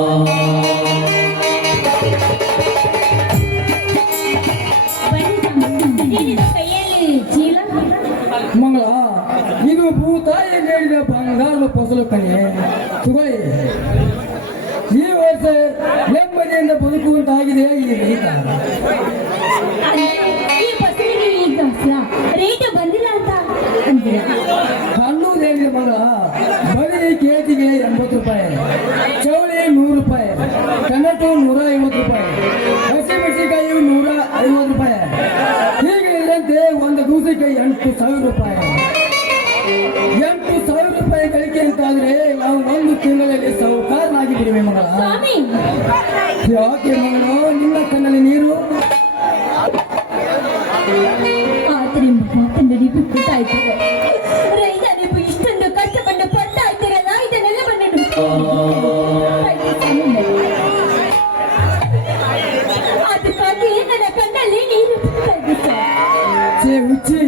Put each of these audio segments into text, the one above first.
어... ಯಾಕೆ ಮಗನು ನಿನ್ನ ಕಣ್ಣಲ್ಲಿ ನೀರು. ಆದರೆ ಮಾತನ್ನು ನೀವು ಗೊತ್ತಾಯ್ತು ರೈತ ನೀವು ಇಷ್ಟೊಂದು ಕಷ್ಟಪಟ್ಟು ಪಡ್ತಾ ಇದ್ದೀರಲ್ಲ ಇದನ್ನೆಲ್ಲ ಬಂದು ಅದಕ್ಕಾಗಿ ನನ್ನ ಕಣ್ಣಲ್ಲಿ ನೀರು ಹುಚ್ಚಿ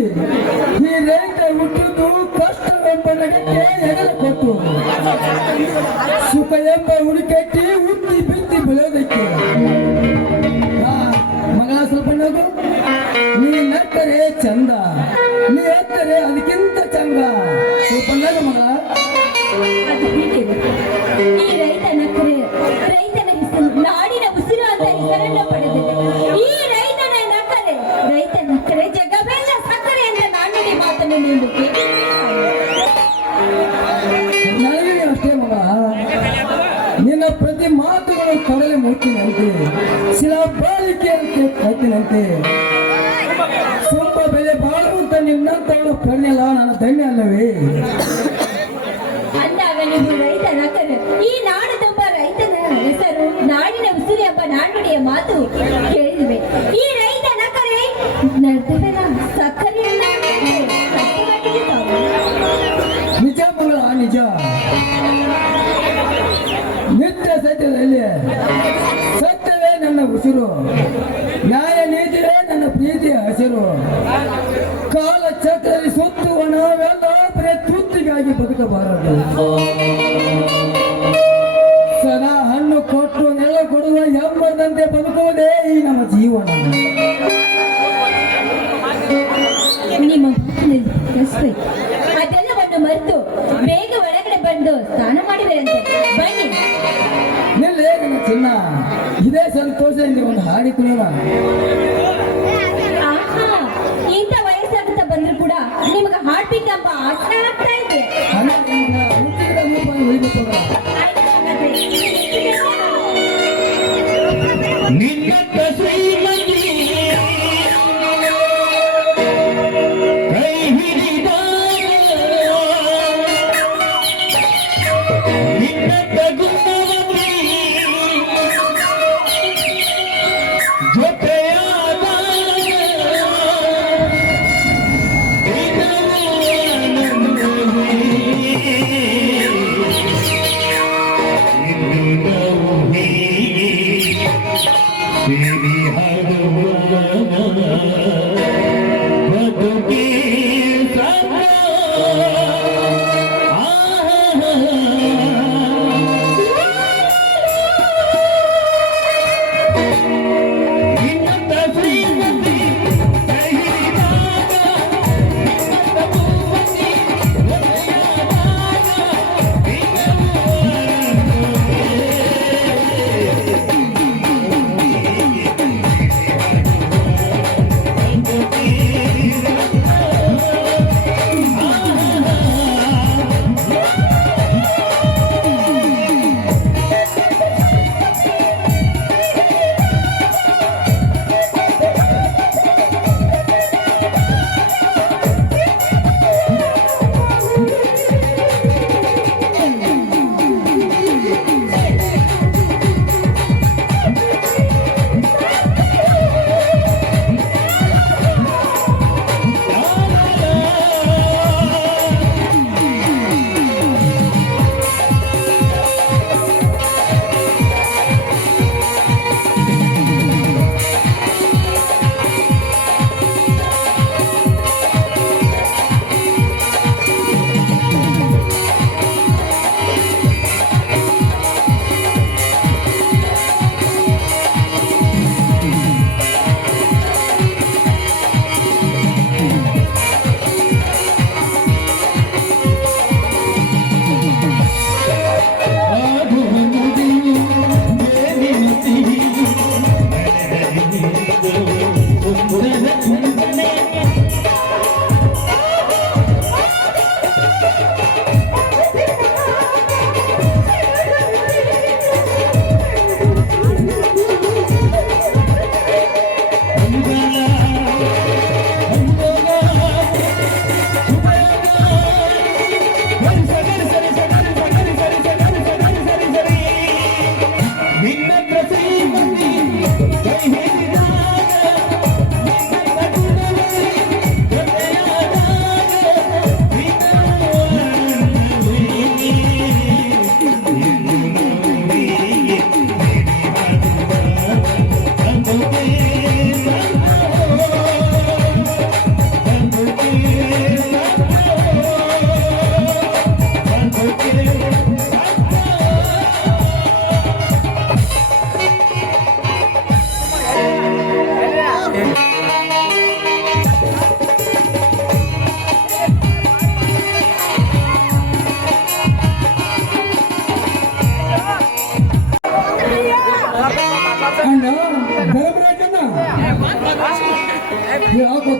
ಈ ರೈತ ಹುಟ್ಟಿದ್ದು ಕಷ್ಟ ಎಂಬ ನಗಕ್ಕೆ ಹೆಗಲ ಸುಖ ಎಂಬ ಹುಡುಕಟ್ಟಿ ಕಿರೀಟ ನಕ್ಕರೆ ಜಗವೆಲ್ಲ ಸಕ್ಕರೆ ಎಂದ್ರೆ ನಾನಿಡಿ ಮಾತನ್ನು ನಿನ್ನ ಪ್ರತಿ ಮಾತುಗಳು ಕಡಲೆ ಮುಟ್ಟಿನಂತೆ ಶಿಲಾಬಾಲಿಕೆಯಂತೆ ಕಟ್ಟಿನಂತೆ ಸ್ವಲ್ಪ ಬೆಲೆ ಬಾಳುವಂತ ನನ್ನ ಧನ್ಯ ಅಲ್ಲವೇ? ಅಂದಾಗ ನೀವು ರೈತನ ಈ ನಾಡದೊಬ್ಬ ರೈತನ ಹೆಸರು. ನಾಡಿನ ಉಸಿರಿ ಎಂಬ ನಾಣ್ಣುಡಿಯ ಮಾತು. pra ficar barato. Oh.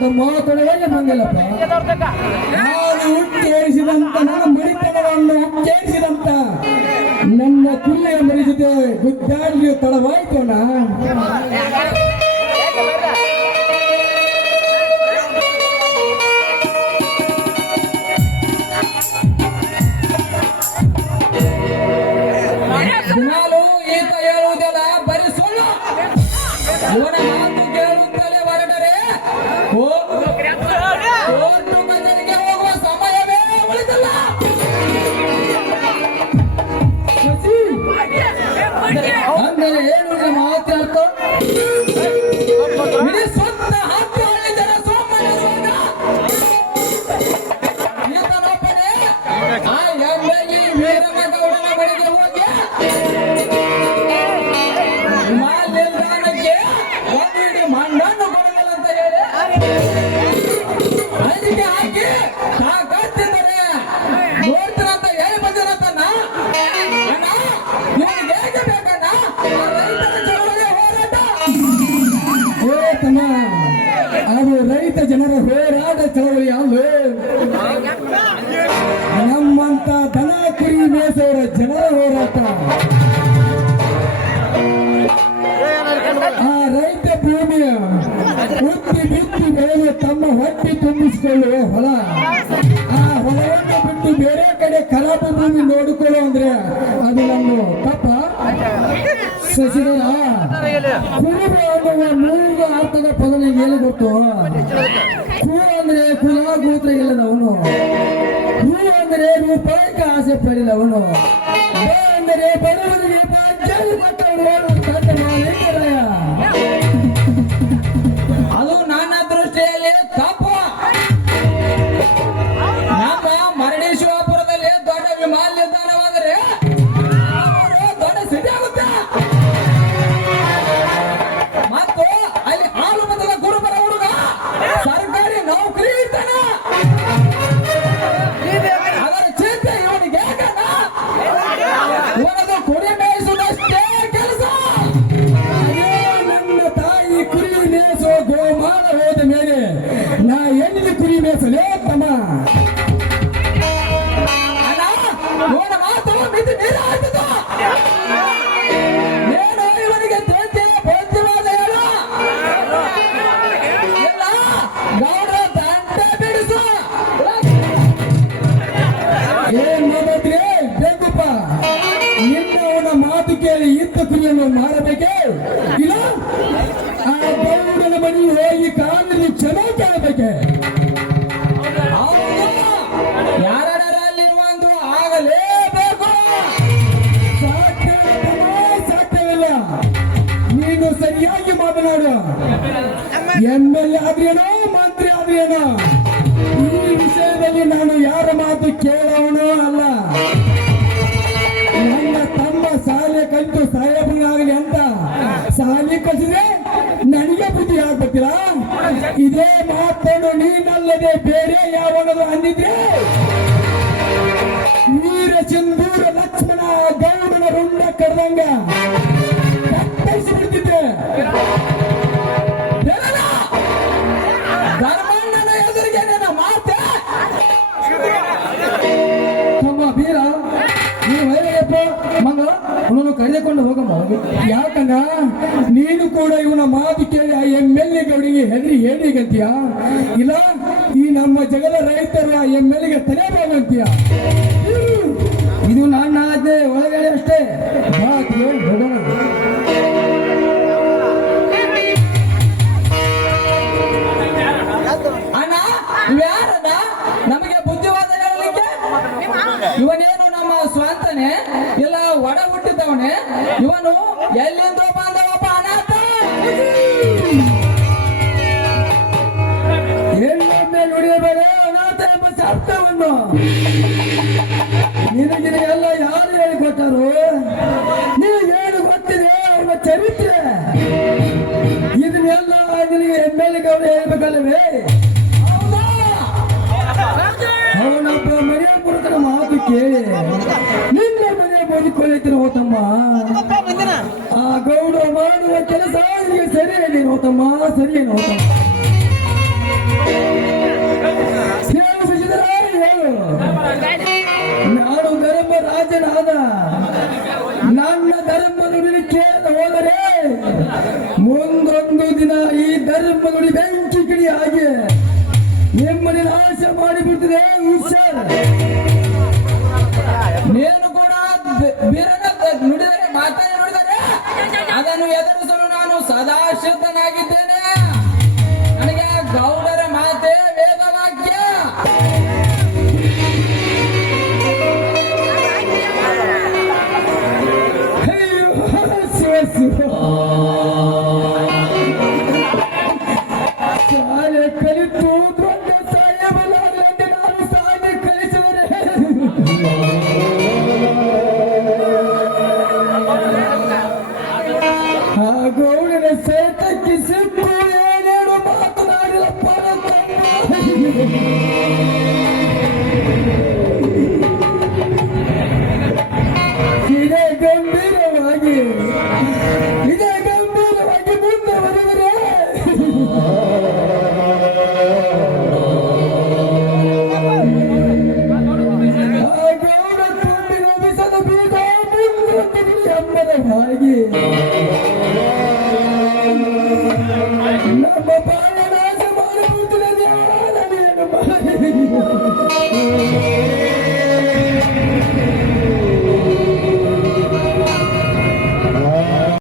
ತಮ್ಮ ತೊಡಗಲ್ಲ ಬಂದಿಲ್ಲಪ್ಪ? ನಾನು ಹುಟ್ಟೇರಿಸಿದಂತ ನನ್ನ ಮಡಿತನವನ್ನು ಹುಟ್ಟೇರಿಸಿದಂತ ನನ್ನ ಕುಲ್ಲೆಯ ಮರಿ ಜೊತೆ ಗುದ್ದಾಡಿ ತಡವಾಯ್ತು ಅಣ್ಣ. ದಿನಾಲು ಈತ ಹೇಳುವುದಲ್ಲ ಬರೀ ಸುಳ್ಳು ಮಾತು ಎಮ್ಮೆ ವೀರಮಗೌಡನ ಬಳಿಗೆ ಹೋಗಿ. ವಿಮಾನ ನಿಲ್ದಾಣಕ್ಕೆ ಒಂದಿಡಿ ಮಣ್ಣನ್ನು ಕೊಡಗಲ್ಲ ಅಂತ ಹೇಳಿ. ಅದಕ್ಕೆ ಹಾಕಿ ಚಳವಳಿಯ ಹೋರಾಟ. ಅದು ರೈತ ಜನರ ಹೋರಾಟ ಚಳವಳಿ ಅಲ್ಲೇ. ಅಂತ ಶಶಿಧರ ಕುರುಬ ಅನ್ನುವ ಮೂರು ಅರ್ಥದ ಪದ ನಿಂಗೆ ಏನು ಗೊತ್ತು ಕು ಅಂದ್ರೆ ಕುಲ ಗೋತ್ರ ಇಲ್ಲದವನು ರು ಅಂದರೆ ರೂಪಾಯಿಗೆ ಆಸೆ ಪಡೆದವನು ಬ ಅಂದರೆ ಬಡವರಿಗೆ ಭಾಗ್ಯವನ್ನು ಕೊಟ್ಟವನು ಇಲ್ಲ ಆ ದೇವರನ ಮನೆ ಹೋಗಿ ಕಾಲಲ್ಲಿ ಕ್ಷಮೆ ಕೇಳಬೇಕೆ ನೀನು ಸರಿಯಾಗಿ ಮಾತನಾಡು. ಎಂ ಎಲ್ ನೀನಲ್ಲದೆ ಬೇರೆ ಯಾವನದು ಅಂದಿದ್ರೆ ವೀರ ಚಂದೂರ ಲಕ್ಷ್ಮಣ ಗೌಡನ ರುಂಡ ಕರೆದಂಗ ಕತ್ತರಿಸಿ ಬಿಡ್ತಿದ್ದೆ ಬೇಡನ? ಧರ್ಮಣ್ಣನ ಎದುರಿಗೆ ನನ್ನ ಮಾತೆ ತಮ್ಮ ಬೀರ ನೀವು ಹೇಳಪ್ಪ ಕರೆದುಕೊಂಡು ಹೋಗಮ್ಮ ಹೋಗು. ಯಾಕಂದ್ರ ನೀನು ಕೂಡ ಇವನ ಮಾತು ಕೇಳಿ ಆ ಎಂ ಎಲ್ ಎ ಗೌಡಿಗೆ ಹೆದರಿ ಹೇಳಿಗಂತೀಯ ಇಲ್ಲ ಈ ನಮ್ಮ ಜಗದ ರೈತರ ಎಂ ಎಲ್ ಎಗೆ ತಲೆ ಬಾಗಂತೀಯ ನಿನಗೆ ಎಲ್ಲ ಯಾರು ಹೇಳಿಕೊಟ್ಟರು? ನೀವು ಏನು ಗೊತ್ತಿದೆ ಅವನ ಚರಿತ್ರೆ? ಇದನ್ನೆಲ್ಲ ನಿನಗೆ ಎಂ ಎಲ್ ಎ ಗೌಡ ಹೇಳ್ಬೇಕಲ್ಲವೇ? ಅವನೊಬ್ಬ ಮನೆಯ ಪುರುಷನ ಮಾತು ಕೇಳಿ. ನಿನ್ನ ಮನೆ ಬದುಕೊಳ್ಳಿದ್ರು ತಮ್ಮ ಆ ಗೌಡ ಮಾಡುವ ಕೆಲಸ ನಿನಗೆ ಸರಿಯೇನೇನು ಹೋತಮ್ಮ ಸರಿಯೇನು ಹೋತಮ್ಮ ಬೆಂಕಿ ಕಿಡಿ ಹಾಗೆ ನಿಮ್ಮನೆ ನಾಶ ಮಾಡಿಬಿಡ್ತಿದೆ ಹುಷಾರ್ ನೀನು ಕೂಡ ಬೇರೆ ನುಡಿದರೆ ಮಾತಾಡಿ ನುಡಿದರೆ ಅದನ್ನು ಎದುರಿಸಲು ನಾನು ಸದಾ